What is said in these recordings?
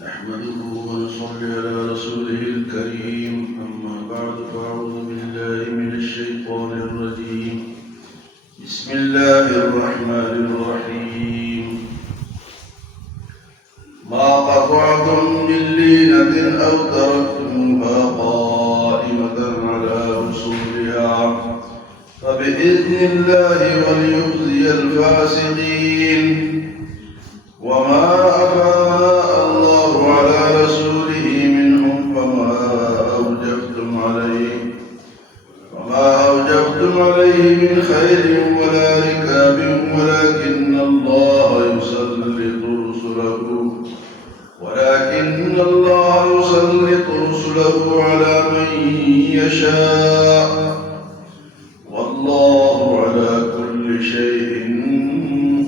نحمده ونصلي على رسوله الكريم أما بعد فأعوذ بالله من الشيطان الرجيم بسم الله الرحمن الرحيم ما قطعتم من لينة أو تركتموها قائمة على أصولها فبإذن الله وليخزي الفاسقين وما أفاء الله على رسوله منهم فما أوجفتم عليه من خير ولا ركاب ولكن الله يسلط رسله على من يشاء والله على كل شيء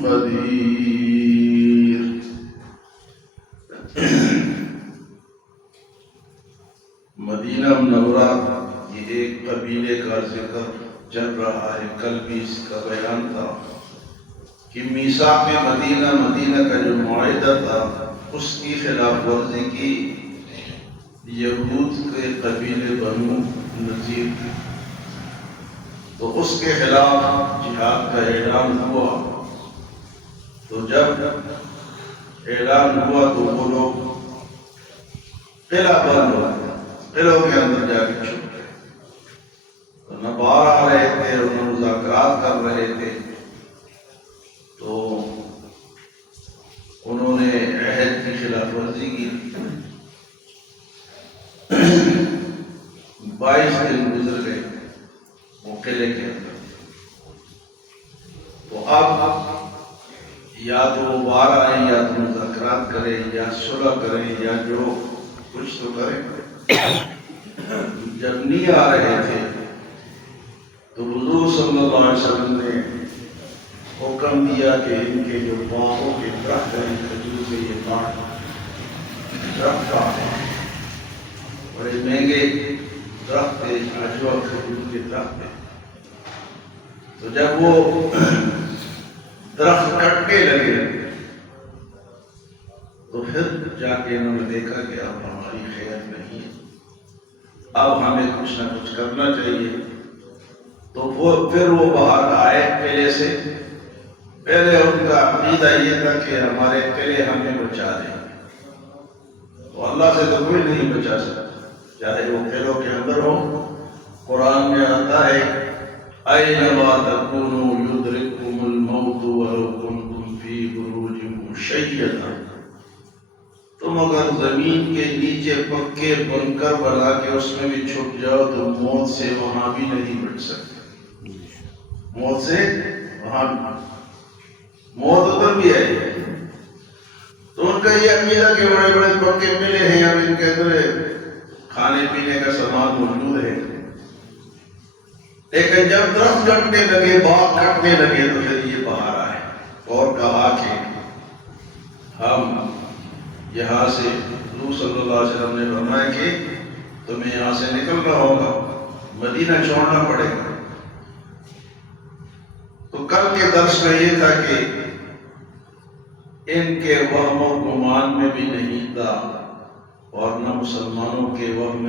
قدير. مدینہ منورہ یہ ایک قبیلے کا ذکر چل رہا ہے. کل بھی اس کا بیان تھا کہ میثاق مدینہ کا جو معاہدہ تھا اس کی خلاف ورزی کی یہود کے قبیلے بنو نذیر کی، تو اس کے خلاف جہاد کا اعلان ہوا. تو جب اعلان ہوا تو وہ لوگ قلعہ بند ہوا، قلعوں کے اندر جا کے چھپ گئے. تو نہ باہر آ رہے تھے اور نہ مذاکرات کر رہے تھے. تو انہوں نے عہد کی خلاف ورزی کی. 22 دن گزر گئے وہ قلعے کے اندر. تو اب یا تو وہ باہر آئیں یا تو مذاکرات کریں یا صلح کریں یا جو کچھ تو کریں. جب نہیں آ رہے تھے تو حضور صلی اللہ علیہ وسلم نے حکم دیا کہ ان کے جو باغوں کے درخت ہیں، کھجور کے یہ باغ درخت ہیں، بڑے مہنگے درخت تھے، عجوا کھجور کے درخت ہیں. تو جب وہ درخت کٹنے لگے تو پھر جا کے انہوں نے دیکھا کہ اب ہماری خیر نہیں ہے، اب ہمیں کچھ نہ کچھ کرنا چاہیے. تو پھر وہ باہر آئے قلعے سے. پہلے ان کا عقیدہ یہ تھا کہ ہمارے قلعے ہمیں بچا دیں. تو اللہ سے تو کوئی نہیں بچا سکتا، چاہے وہ قلعوں کے اندر ہو. قرآن میں آتا ہے اَيْنَمَا تَكُونُوا يُدْرِكْكُمُ الْمَوْتُ وَلَوْ كُنْتُمْ فِي بُرُوجٍ مُشَيَّدَةٍ. تم اگر زمین کے نیچے پکے بنکر بنا کے اس میں بھی چھپ جاؤ تو موت سے وہاں بھی نہیں بچ سکتے. موت سے وہاں موت ادھر بھی ہے. تو ان کا یہ عقیدہ کہ بڑے بڑے پکے ملے ہیں، اب ان کے اندر کھانے پینے کا سامان موجود ہے. لیکن جب درخت کٹنے لگے، باغ کٹنے لگے تو پھر یہ باہر آئے اور کہا کہ ہم یہاں سے، حضور صلی اللہ علیہ وسلم نے فرمایا کہ تمہیں یہاں سے نکلنا ہوگا، مدینہ چھوڑنا پڑے گا. تو کل کے درس میں یہ تھا کہ ان کے وہم و گمان میں بھی نہیں تھا اور نہ مسلمانوں کے وہم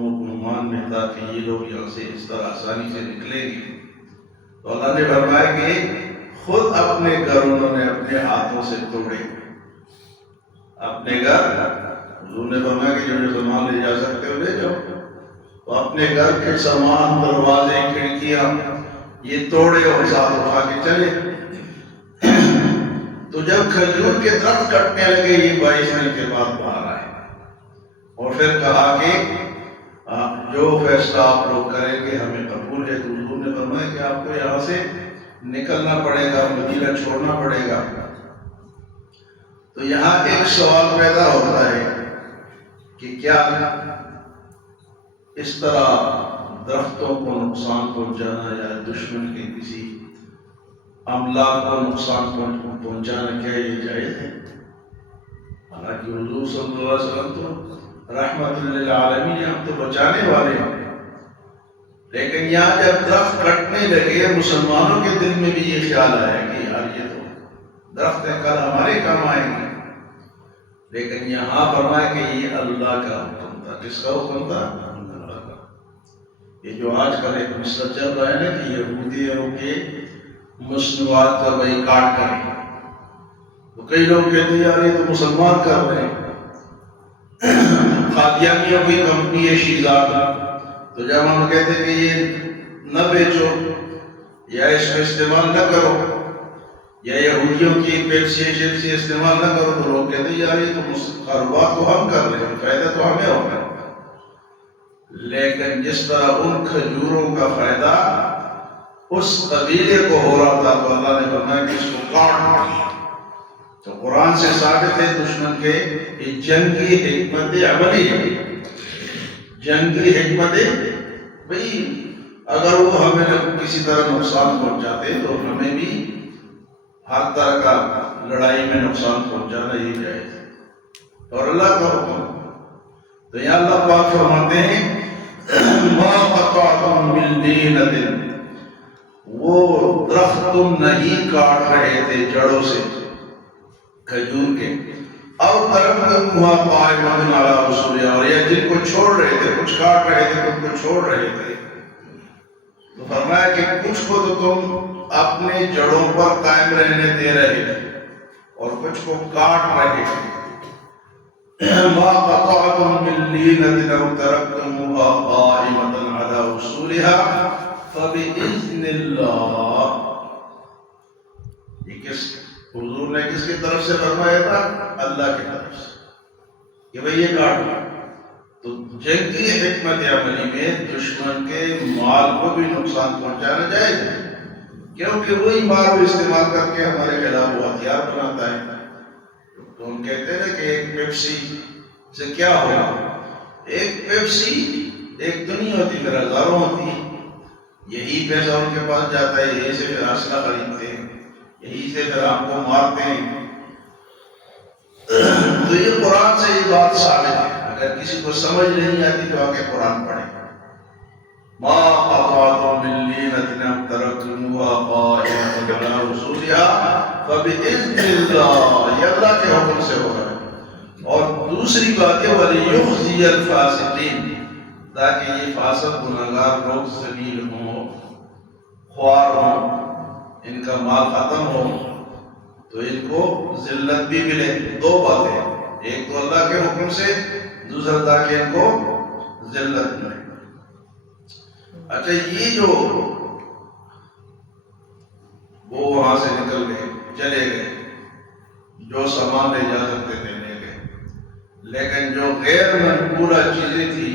و گمان میں تھا کہ یہ لوگ یہاں سے اس طرح آسانی سے نکلیں گے. تو اللہ نے فرمایا کہ خود اپنے گھر انہوں نے اپنے ہاتھوں سے توڑے. اپنے گھر حضور نے فرمایا کہ جو سامان لے جا سکتے ہو لے جاؤ. تو اپنے گھر کے سامان، دروازے، کھڑکیاں یہ توڑے اور ساتھ اٹھا کے چلے. تو جب کھجور کے درخت کٹنے لگے یہ 22 دن کے بعد باہر آئے اور پھر کہا کہ جو فیصلہ آپ لوگ کریں گے ہمیں قبول ہے. تو حضور نے فرمایا کہ آپ کو یہاں سے نکلنا پڑے گا، مدینہ چھوڑنا پڑے گا. تو یہاں ایک سوال پیدا ہوتا ہے کہ کیا اس طرح درختوں کو نقصان پہنچانا یا دشمن کے کسی املاک کو نقصان پہنچانا کیا یہ جائز ہے؟ حالانکہ حضور صلی اللہ علیہ وسلم تو رحمت للعالمین، ہم تو بچانے والے ہیں. لیکن یہاں جب درخت کٹنے لگے مسلمانوں کے دل میں بھی یہ خیال آیا کہ یار یہ تو درخت کل ہمارے کام آئیں گے. لیکن یہاں فرمایا کہ یہ اللہ کا حکم تھا. کس کا حکم تھا؟ اللہ کا. یہ جو آج کل ایک مسئلہ چل رہا ہے نا کہ یہودیوں کے مصنوعات کا بائیکاٹ کریں، تو کئی لوگ کہتے ہیں یار یہ تو مسلمان کر رہے ہیں، قادیانیوں کی کمپنی ہے شیزاد، تو جب ہم کہتے ہیں کہ یہ نہ بیچو یا اس کو استعمال نہ کرو یا یہودیوں کی پیپسی شیپسی استعمال نہ کرو، تو لوگ کہتے ہیں یار یہ تو کاروبار تو ہم کر رہے ہیں، فائدہ تو ہمیں ہو رہا ہے. لیکن جس طرح ان کھجوروں کا فائدہ اس قبیلے کو ہو رہا تھا تو اللہ نے فرمایا کہ اس کو کاٹ. تو قرآن سے ثابت ہے دشمن کے یہ جنگی حکمت عملی ہے. جنگی حکمت بھئی اگر وہ ہمیں کسی طرح نقصان پہنچاتے تو ہمیں بھی ہر طرح کا لڑائی میں نقصان پہنچانا ہی جائز ہے اور اللہ کا حکم. تو یہاں اللہ پاک فرماتے ہیں ما قطعتم من لینۃ، وہ درخت تم نہیں کاٹ رہے تھے جڑوں سے کھجور کے، او ترکتموها قائمۃ علی اصولها، اور یہ جن کو چھوڑ رہے تھے، کچھ کاٹ رہے تھے کچھ کو چھوڑ رہے تھے. تو فرمایا کہ کچھ کو تو تم اپنے جڑوں پر قائم رہنے دے رہے تھے اور کچھ کو کاٹ رہے تھے. ما قطعتم من لینۃ او ترکتموها قائمۃ علی اصولها فبإذن اللہ. یہ کس حضور نے کس کی طرف سے فرمایا تھا؟ اللہ کی طرف سے کہ بھئی یہ کاٹو. تو جنگی حکمت عملی میں دشمن کے مال کو بھی نقصان پہنچانا جائز ہے، کیونکہ وہی مال کو استعمال کر کے ہمارے خلاف وہ ہتھیار بناتا ہے. تو ہم کہتے ہیں کہ ایک پیپسی سے کیا ہوگا؟ ایک پیپسی ایک دنیا ہوتی پھر ہزاروں ہوتی ہے. یہی پیسہ ان کے پاس جاتا ہے، یہی سے پھر اسلحہ خریدتے ہیں، یہی سے پھر آپ کو مارتے ہیں. تو یہ قرآن سے یہ بات ثابت ہے. اگر کسی کو سمجھ نہیں آتی تو آگے قرآن پڑھیں. ما قطعتم من لینۃ او ترکتموها قائمۃ علی اصولها فبإذن اللہ، یہ اللہ کے حکم سے ہو رہا ہے. اور دوسری بات ہے وَلِيُخْزِيَ الْفَاسِقِينَ، تاکہ یہ فاسق گناہگار لوگ ذلیل ہوں، خوار ہوں، ان کا مال ختم ہو تو ان کو ذلت بھی ملے. دو باتیں، ایک تو اللہ کے حکم سے، دوسرا تاکہ ان کو ذلت ملے. اچھا یہ جو وہ وہاں سے نکل گئے چلے گئے، جو سامان لے جا سکتے تھے لے گئے، لیکن جو غیر منقولہ چیزیں تھی،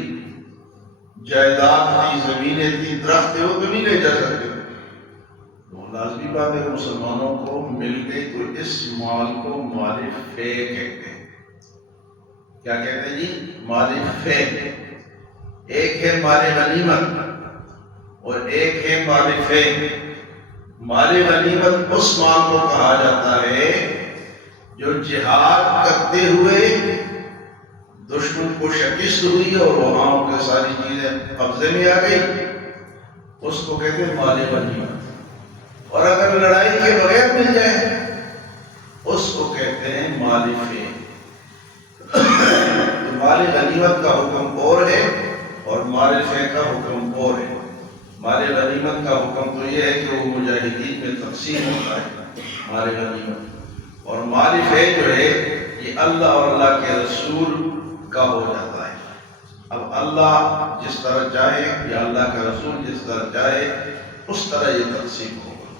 جائیداد تھی، زمینیں تھی، درخت تھے، وہ تو نہیں لے جا سکتے. تو لازمی بات ہے مسلمانوں کو مل گئی تو اس مال کو مال فے کہتے ہیں. کیا کہتے ہیں جی؟ مال فے. ایک ہے مال غنیمت اور ایک ہے مال فے. مال غنیمت اس مال کو کہا جاتا ہے جو جہاد کرتے ہوئے دشمن کو شکست ہوئی اور وہاں کے ساری چیزیں قبضے میں آ گئی، اس کو کہتے ہیں مال غنیمت. اور اگر لڑائی کے بغیر مل جائے اس کو کہتے ہیں مال فے. تو مال غنیمت کا حکم اور ہے اور مال فے کا حکم اور ہے. مال غنیمت کا حکم تو یہ ہے کہ وہ مجاہدین میں تقسیم ہوتا ہے مال غنیمت، اور مال فے جو ہے یہ اللہ اور اللہ کے رسول کا ہو جاتا ہے. اب اللہ جس طرح چاہے یا اللہ کا رسول جس طرح چاہے اس طرح یہ تقسیم ہوگا.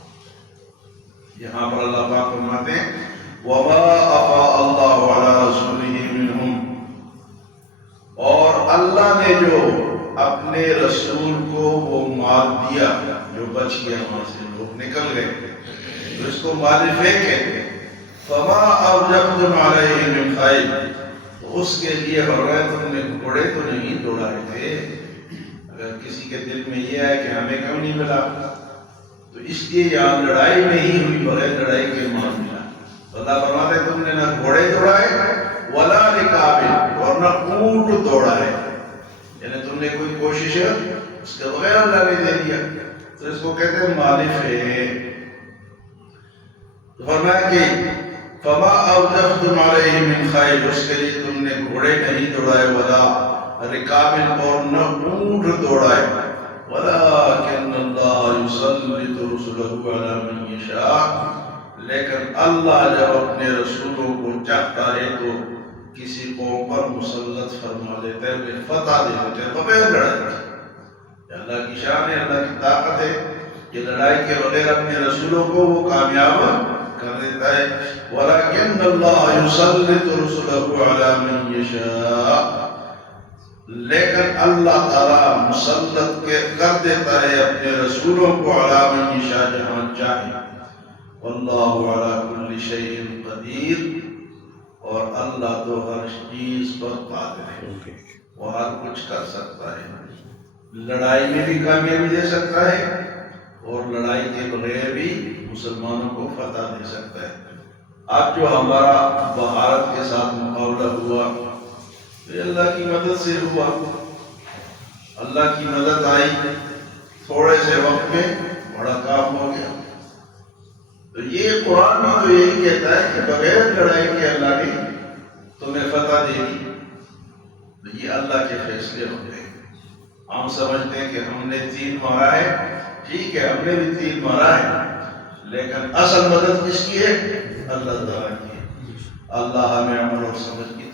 یہاں پر اللہ پاک فرماتے ہیں وَمَا أَفَاءَ اللَّهُ عَلَىٰ رَسُولِهِ مِنْهُمْ، اور اللہ نے جو اپنے رسول کو وہ مال دیا جو بچ گیا، وہاں سے لوگ نکل گئے، تو اس کو مال فے کہتے ہیں. فَمَا أَوْجَبْتُمْ عَلَيْهِ مِنْ خَيْلٍ، تو اس کے لیے فرمایا تم نے گھوڑے تو نہیں دوڑائے تھے. اگر کسی کے دل میں یہ ہے کہ ہمیں کیوں نہیں ملا، تو اس لیے یہاں لڑائی نہیں ہوئی بغیر لڑائی کے مال ملا. اللہ فرماتے ہیں تم نے نہ گھوڑے دوڑائے ولا رکاب، اور نہ اونٹ دوڑائے، یعنی تم نے کوئی کوشش اس کے بغیر اللہ نے دے دیا. تو اس کو کہتے ہیں مال فے. تو فرمایا کہ فما اوجفتم علیہ من خیل، اس کے لیے تم نے گھوڑے نہیں دوڑائے، ولا رکاب اور نہ اونٹ دوڑائے، ولکن اللہ یسلط رسلہ علی من یشاء، لیکن اللہ جب اپنے رسولوں کو چاہتا ہے تو کسی قوم پر مسلط فرما دیتا ہے، فتح دے دیتا ہے بغیر لڑائی کے۔ اللہ کی شان ہے، اللہ کی طاقت ہے کہ لڑائی کے بغیر اپنے رسولوں کو وہ کامیاب کر دیتا ہے۔ وَلَكِنَّ اللَّهَ يُسَلِّطُ رُسُلَهُ عَلَى مَن يَشَاءُ، لیکن اللہ تعالیٰ مسلط کر دیتا ہے اپنے رسولوں کو عَلَى مَن يَشَاء، جہاں چاہے۔ وَاللَّهُ عَلَى كُلِّ شَيْءٍ قَدِيرٌ، اور اللہ تو ہر چیز پر قادر ہے، وہ ہر کچھ کر سکتا ہے، لڑائی میں بھی کامیابی دے سکتا ہے اور لڑائی کے بغیر بھی مسلمانوں کو فتح دے سکتا ہے۔ اب جو ہمارا بھارت کے ساتھ مقابلہ ہوا یہ اللہ کی مدد سے ہوا، اللہ کی مدد آئی، تھوڑے سے وقت میں بڑا کام ہو گیا۔ تو یہ قرآن میں تو یہی کہتا ہے کہ بغیر لڑائی کے اللہ نے تمہیں فتح دے دی، تو یہ اللہ کے فیصلے ہو گئے۔ ہم سمجھتے ہیں کہ ہم نے تیر مارا ہے، ٹھیک ہے ہم نے بھی تیر مارا ہے، لیکن اصل مدد کس کی ہے؟ اللہ تعالیٰ کی ہے۔ اللہ ہمیں عمل اور سمجھ کی